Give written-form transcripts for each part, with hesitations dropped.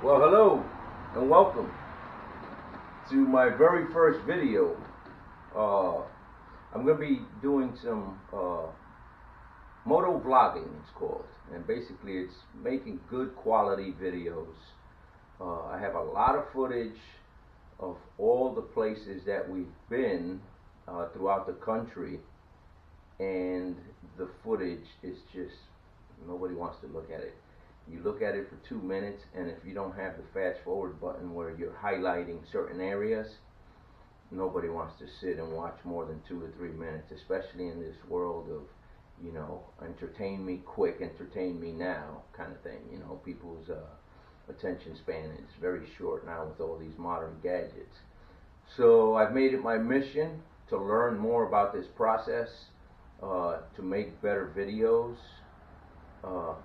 Well, hello and welcome to my very first video. I'm going to be doing some moto vlogging, it's called, and basically it's making good quality videos. I have a lot of footage of all the places that we've been throughout the country, and the footage is just, nobody wants to look at it. You look at it for 2 minutes, and if you don't have the fast forward button where you're highlighting certain areas, nobody wants to sit and watch more than 2 or 3 minutes, especially in this world of, you know, entertain me quick, entertain me now kind of thing. You know, people's attention span is very short now with all these modern gadgets. So I've made it my mission to learn more about this process, to make better videos,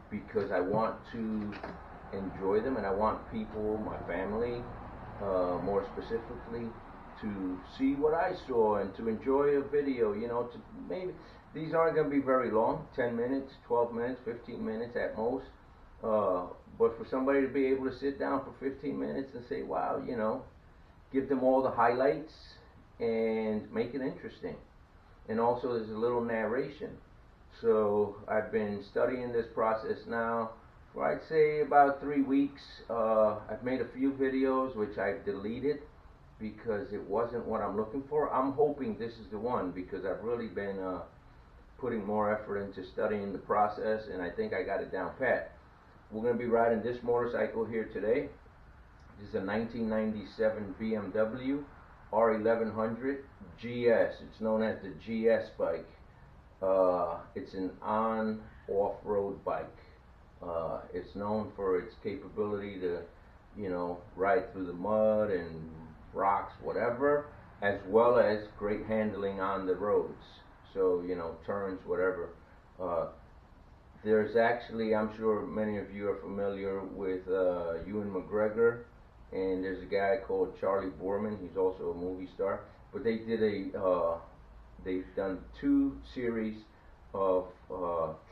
because I want to enjoy them, and I want people, my family, more specifically, to see what I saw and to enjoy a video. You know, to maybe these aren't going to be very long, 10 minutes, 12 minutes, 15 minutes at most, but for somebody to be able to sit down for 15 minutes and say, wow, you know, give them all the highlights and make it interesting. And also there's a little narration. So I've been studying this process now for, I'd say, about 3 weeks. I've made a few videos which I've deleted because it wasn't what I'm looking for. I'm hoping this is the one, because I've really been putting more effort into studying the process, and I think I got it down pat. We're going to be riding this motorcycle here today. This is a 1997 BMW R1100 GS. It's known as the GS bike. It's an on-off-road bike. It's known for its capability to, you know, ride through the mud and rocks, whatever, as well as great handling on the roads. So, you know, turns, whatever. There's actually, I'm sure many of you are familiar with Ewan McGregor, and there's a guy called Charlie Boorman. He's also a movie star. But they did they've done 2 series of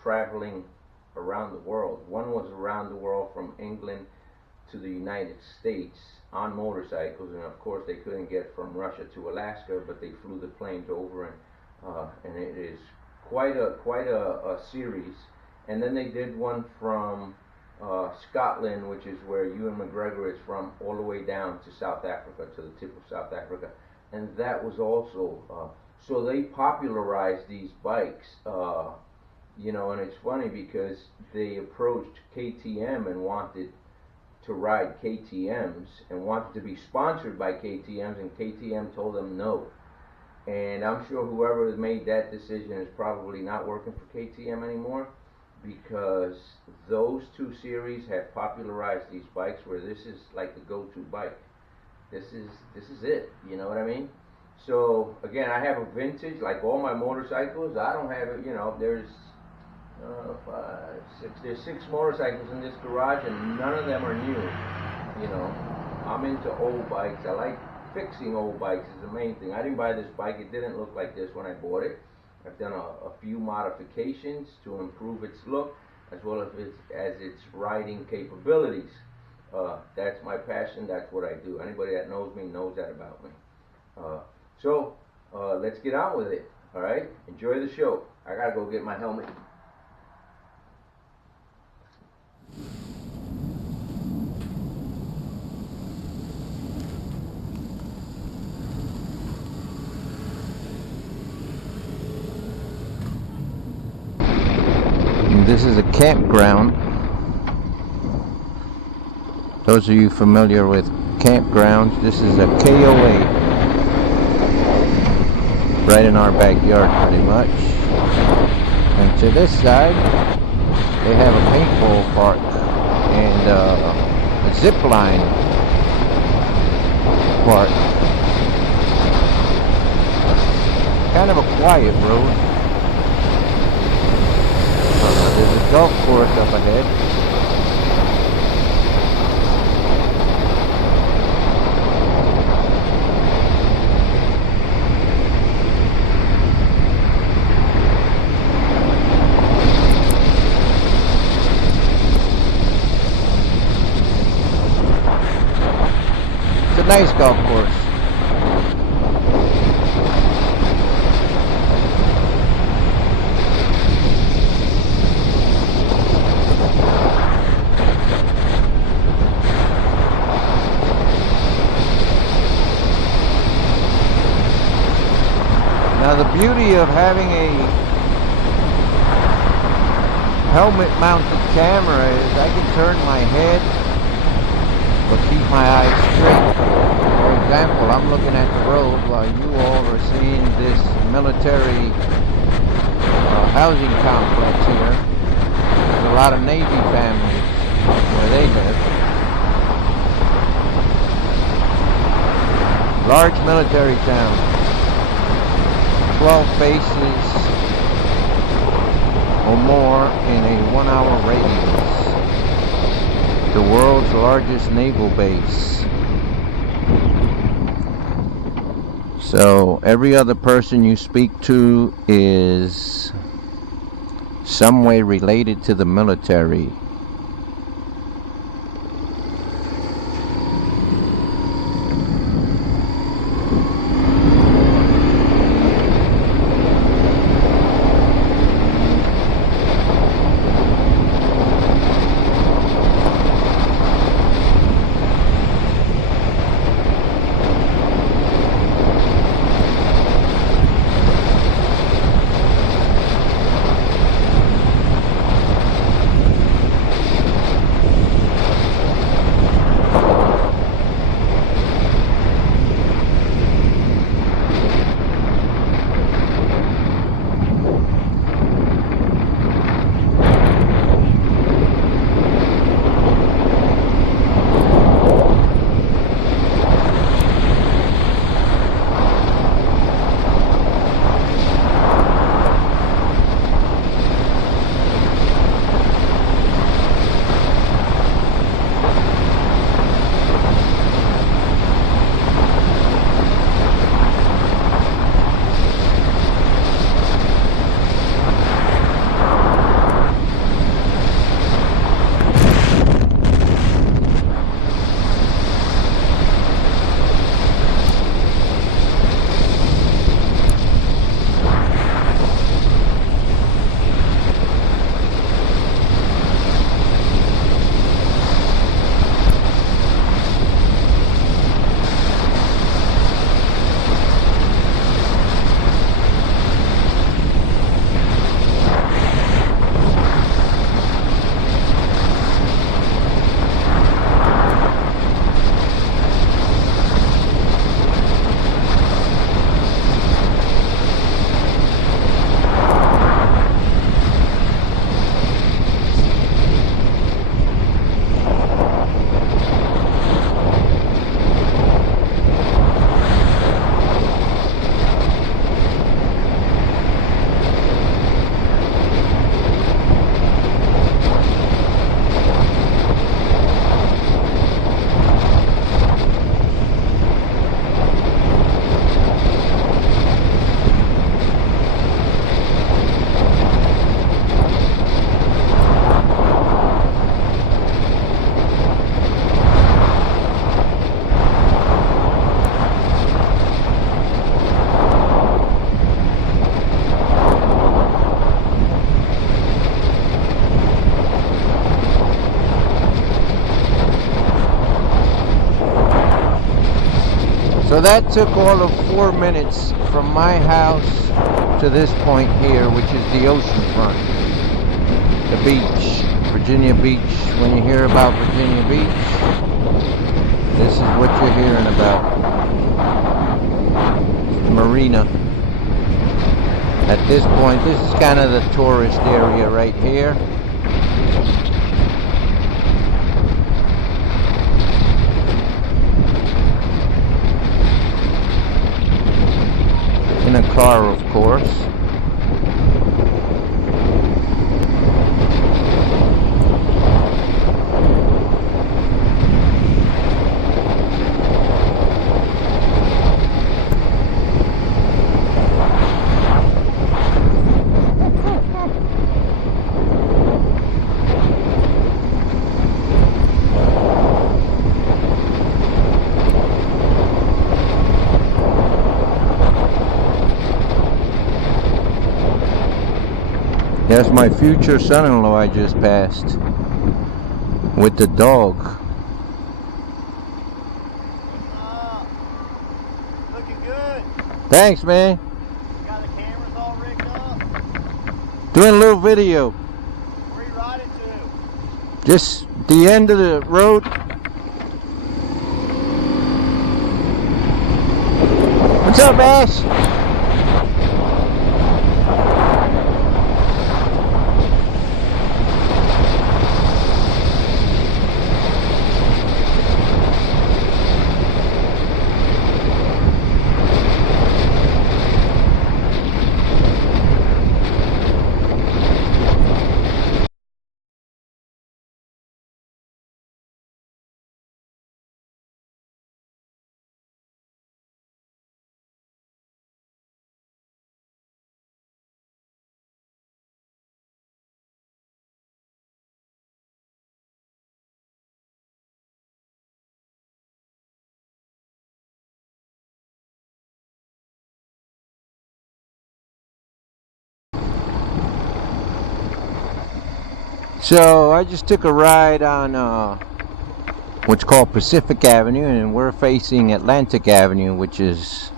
traveling around the world. One was around the world from England to the United States on motorcycles, and of course they couldn't get from Russia to Alaska, but they flew the planes over, and it is quite a series. And then they did one from Scotland, which is where Ewan McGregor is from, all the way down to South Africa, to the tip of South Africa. And that was also, so they popularized these bikes, you know, and it's funny because they approached KTM and wanted to ride KTMs and wanted to be sponsored by KTMs, and KTM told them no. And I'm sure whoever has made that decision is probably not working for KTM anymore, because those 2 series have popularized these bikes where this is like the go-to bike. This is it, you know what I mean? So again, I have a vintage, like all my motorcycles. I don't have it, you know, there's 6 motorcycles in this garage, and none of them are new. You know, I'm into old bikes. I like fixing old bikes is the main thing. I didn't buy this bike, it didn't look like this when I bought it. I've done a few modifications to improve its look, as well as its riding capabilities. That's my passion, that's what I do. Anybody that knows me knows that about me. So let's get on with it, alright? Enjoy the show. I gotta go get my helmet. This is a campground. Those of you familiar with campgrounds, this is a KOA right in our backyard pretty much. And to this side they have a paintball park and a zip line park. Kind of a quiet road. There's a golf course up ahead. Nice golf course. Now the beauty of having a helmet mounted camera is I can turn my head but keep my eyes straight. For example, I'm looking at the road while you all are seeing this military housing complex here. There's a lot of Navy families where they live. Large military town. 12 bases or more in a 1-hour radius. The world's largest naval base. So every other person you speak to is some way related to the military. So that took all of 4 minutes from my house to this point here, which is the ocean front. The beach, Virginia Beach. When you hear about Virginia Beach, this is what you're hearing about. The marina. At this point, this is kind of the tourist area right here. In a car, of course. That's my future son-in-law I just passed with the dog. Looking good. Thanks, man. Got the cameras all rigged up. Doing a little video. Where you riding to? Just the end of the road. What's up, Ash? So I just took a ride on what's called Pacific Avenue, and we're facing Atlantic Avenue, which is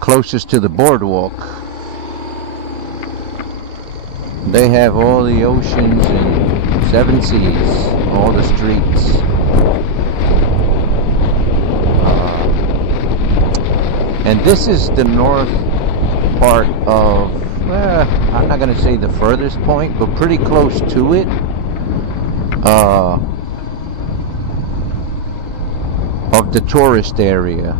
closest to the boardwalk. They have all the oceans and 7 seas, all the streets. And this is the north part of, I'm not going to say the furthest point, but pretty close to it. Of the tourist area.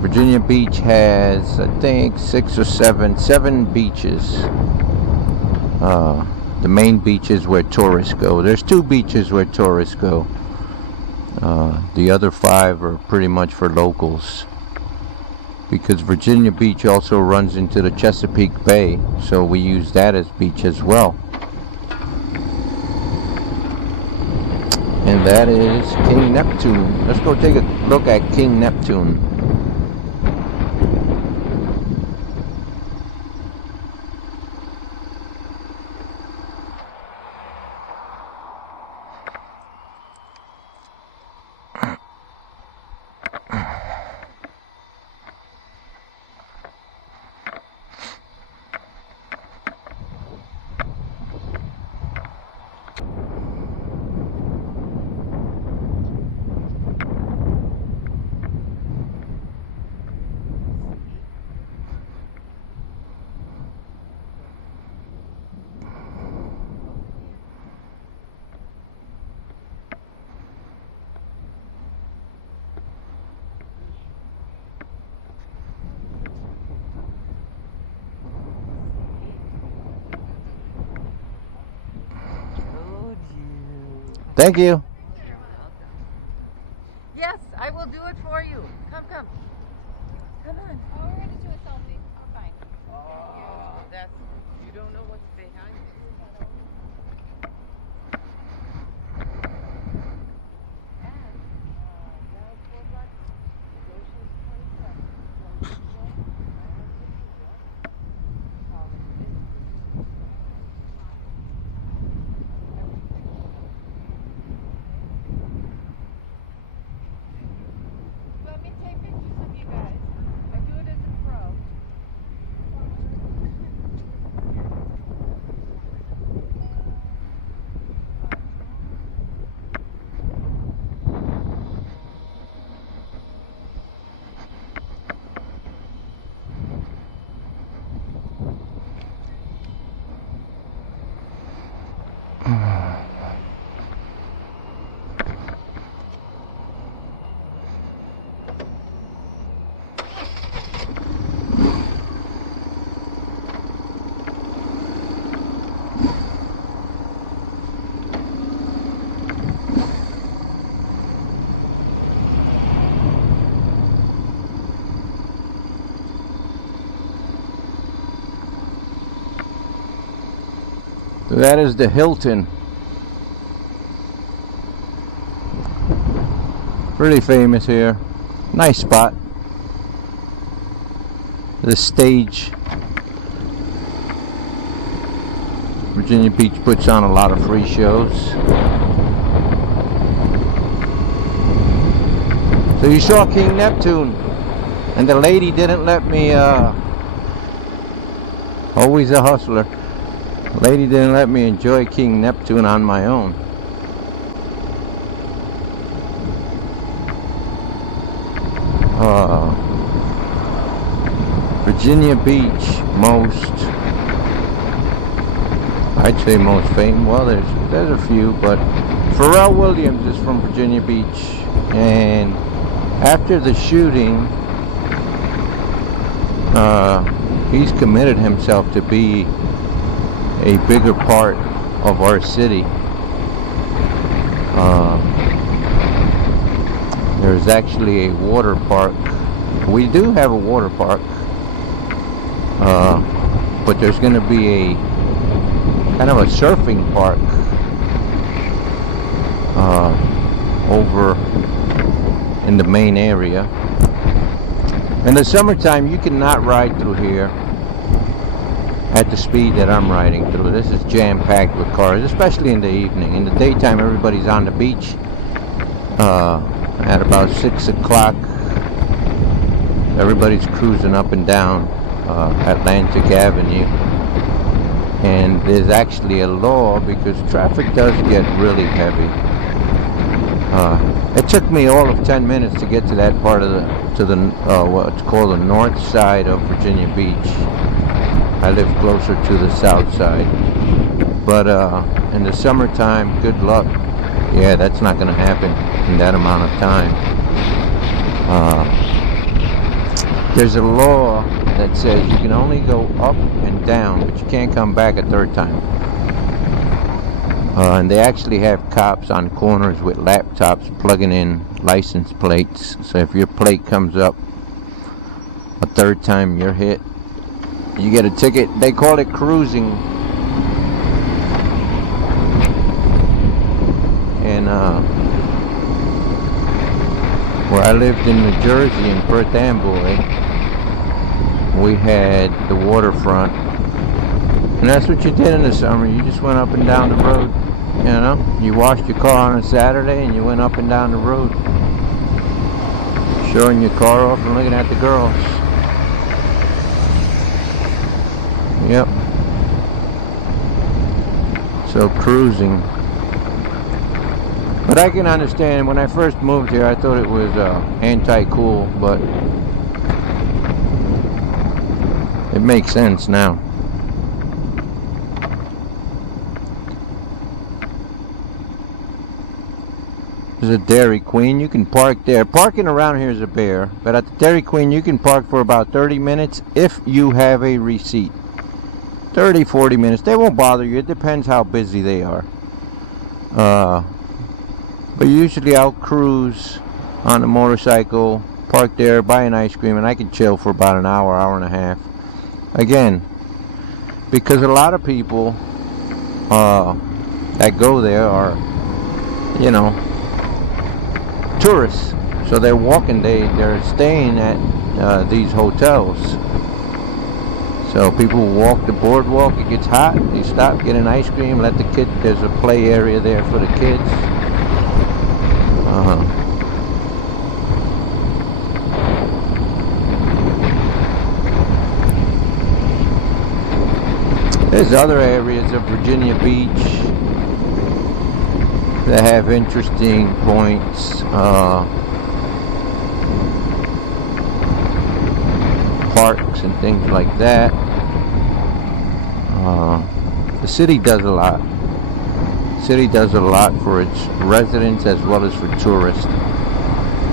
Virginia Beach has, I think, 6 or 7 beaches. The main beaches where tourists go. There's 2 beaches where tourists go. The other 5 are pretty much for locals. Because Virginia Beach also runs into the Chesapeake Bay, so we use that as beach as well. And that is King Neptune. Let's go take a look at King Neptune. Thank you. Yes, I will do it for you. Come, come. Come on. Oh, we're gonna do a selfie. I'm fine. Oh, that's, you don't know what's behind it. Let me take pictures of you guys. I do it as a pro. That is the Hilton. Really famous here. Nice spot. The stage Virginia Beach puts on a lot of free shows. So you saw King Neptune, and the lady didn't let me, always a hustler. The lady didn't let me enjoy King Neptune on my own. Virginia Beach, I'd say most famous. Well, there's a few, but Pharrell Williams is from Virginia Beach, and after the shooting, he's committed himself to be a bigger part of our city. There's actually a water park. We do have a water park, but there's going to be a kind of a surfing park over in the main area. In the summertime, you cannot ride through here at the speed that I'm riding through. This is jam-packed with cars, especially in the evening. In the daytime, everybody's on the beach. At about 6 o'clock, everybody's cruising up and down Atlantic Avenue. And there's actually a law, because traffic does get really heavy. It took me all of 10 minutes to get to that part of what's called the north side of Virginia Beach. I live closer to the south side. But in the summertime, good luck. Yeah, that's not going to happen in that amount of time. There's a law that says you can only go up and down, but you can't come back a third time. And they actually have cops on corners with laptops plugging in license plates. So if your plate comes up a third time you're hit, you get a ticket. They call it cruising. And where I lived in New Jersey, in Perth Amboy, we had the waterfront, and that's what you did in the summer. You just went up and down the road. You know, you washed your car on a Saturday and you went up and down the road, showing your car off and looking at the girls. Yep. So cruising. But I can understand, when I first moved here, I thought it was anti-cool, but it makes sense now. There's a Dairy Queen. You can park there. Parking around here is a bear, but at the Dairy Queen you can park for about 30 minutes if you have a receipt. 30, 40 minutes. They won't bother you. It depends how busy they are. But usually I'll cruise on a motorcycle, park there, buy an ice cream, and I can chill for about an hour, hour and a half. Again, because a lot of people that go there are, you know, tourists. So they're walking, they're staying at these hotels. So people walk the boardwalk, it gets hot, you stop, get an ice cream, let the kids, there's a play area there for the kids. There's other areas of Virginia Beach that have interesting points. Parks and things like that. The city does a lot. The city does a lot for its residents as well as for tourists.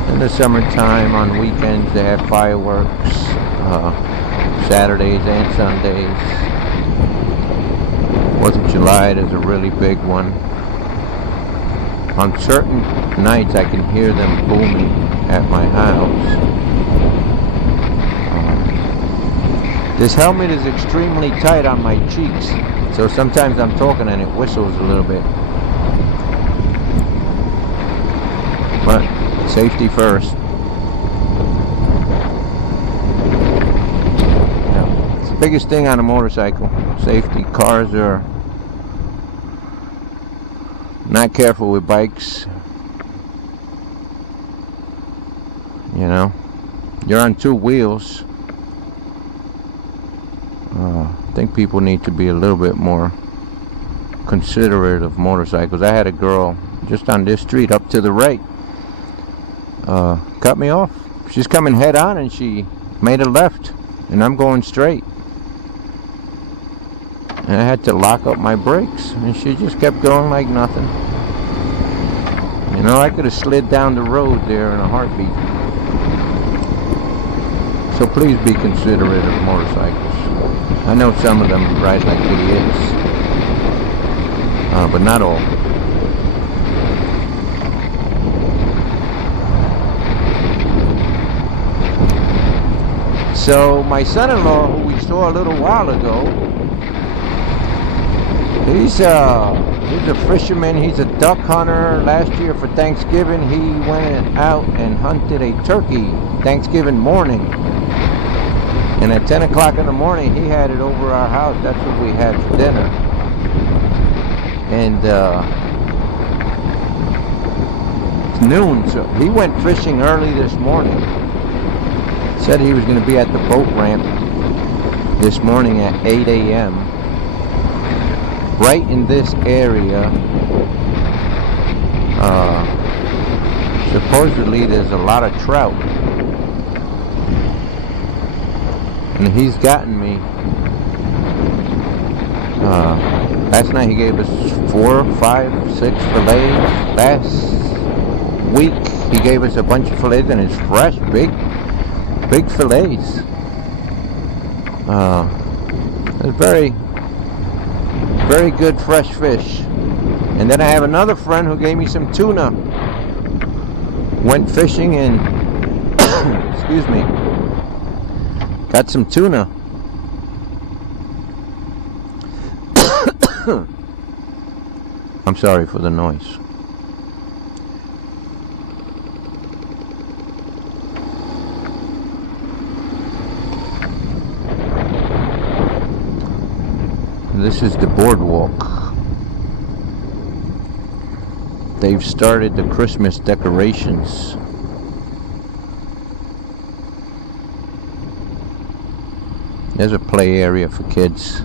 In the summertime, on weekends, they have fireworks, Saturdays and Sundays. 4th of July, there's a really big one. On certain nights, I can hear them booming at my house. This helmet is extremely tight on my cheeks, so sometimes I'm talking and it whistles a little bit. But safety first. It's the biggest thing on a motorcycle. Safety. Cars are not careful with bikes. You know, you're on two wheels. I think people need to be a little bit more considerate of motorcycles. I had a girl just on this street up to the right cut me off. She's coming head on and she made a left and I'm going straight. And I had to lock up my brakes and she just kept going like nothing. You know, I could have slid down the road there in a heartbeat. So please be considerate of motorcycles. I know some of them ride like idiots, but not all. So my son-in-law, who we saw a little while ago, he's a fisherman. He's a duck hunter. Last year for Thanksgiving, he went out and hunted a turkey Thanksgiving morning. And at 10 o'clock in the morning, he had it over our house. That's what we had for dinner. And it's noon, so he went fishing early this morning. Said he was going to be at the boat ramp this morning at 8 a.m. Right in this area. Supposedly there's a lot of trout. And he's gotten me. Last night he gave us 4, 5, 6 fillets. Last week he gave us a bunch of fillets, and it's fresh, big fillets. It's very good fresh fish. And then I have another friend who gave me some tuna. Went fishing and excuse me, got some tuna. I'm sorry for the noise. This is the boardwalk. They've started the Christmas decorations. There's a play area for kids.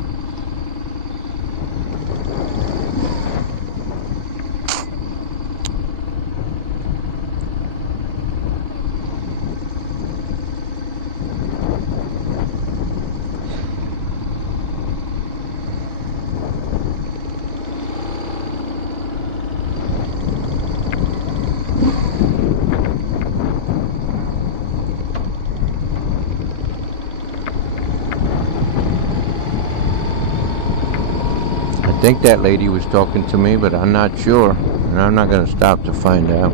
I think that lady was talking to me, but I'm not sure, and I'm not going to stop to find out.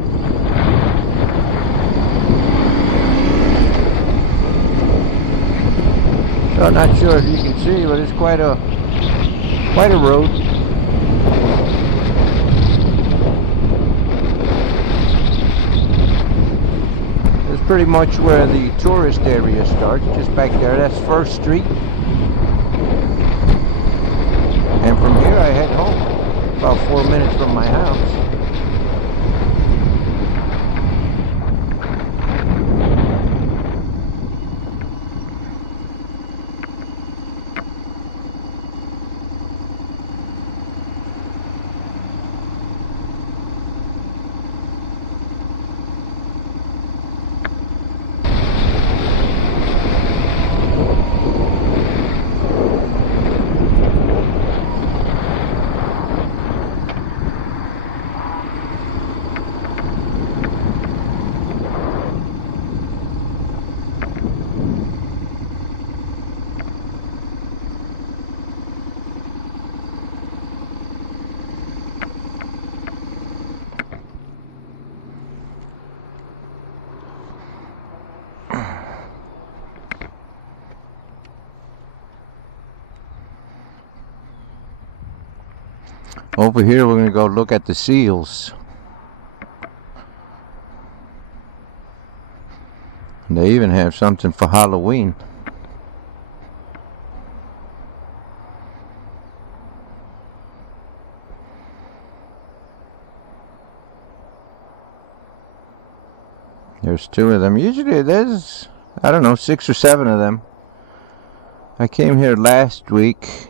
So I'm not sure if you can see, but it's quite a road. It's pretty much where the tourist area starts, just back there. That's First Street. And from here I head home, about 4 minutes from my house. Over here we're going to go look at the seals. They even have something for Halloween. There's 2 of them. Usually there's, I don't know, 6 or 7 of them. I came here last week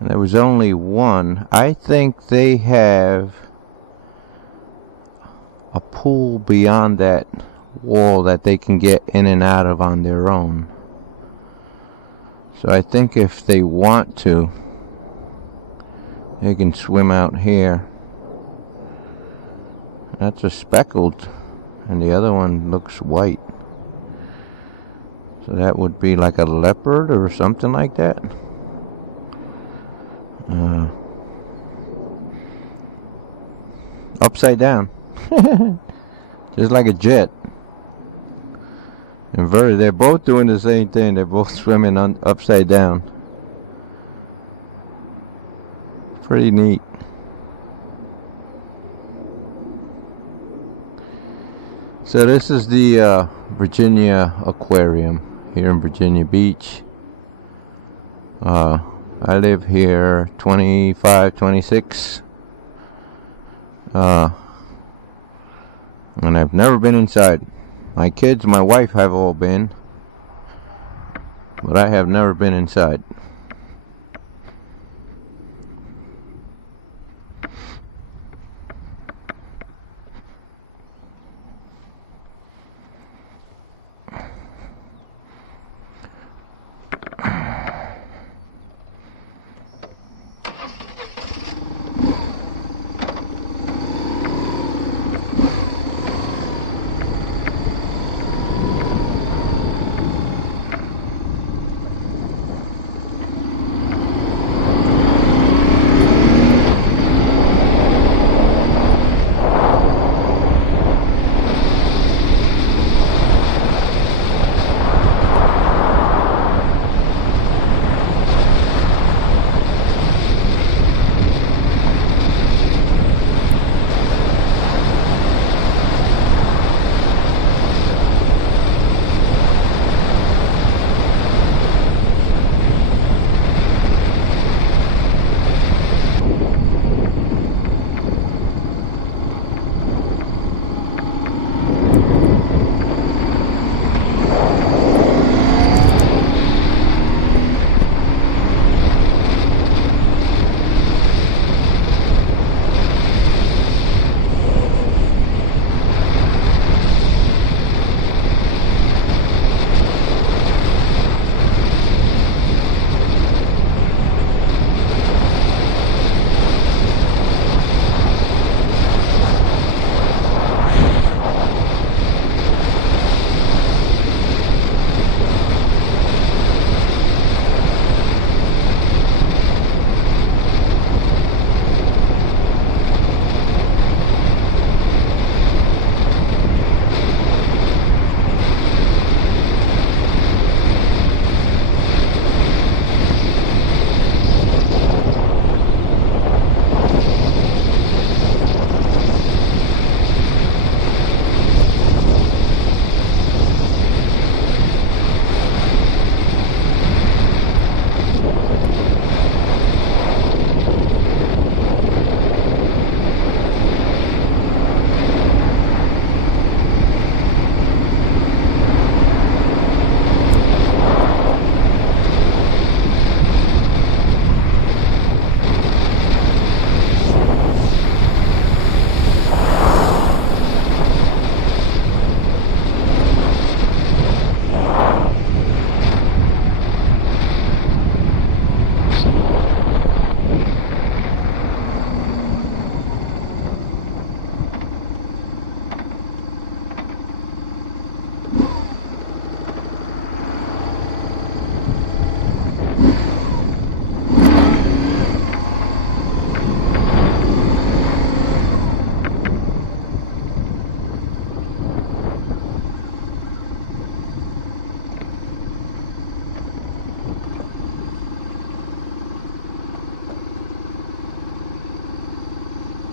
and there was only 1. I think they have a pool beyond that wall that they can get in and out of on their own. So I think if they want to, they can swim out here. That's a speckled, and the other one looks white. So that would be like a leopard or something like that. Upside down. Just like a jet. Inverted. They're both doing the same thing. They're both swimming upside down. Pretty neat. So this is the Virginia Aquarium here in Virginia Beach. I live here 25, 26. And I've never been inside. My kids, my wife have all been, but I have never been inside.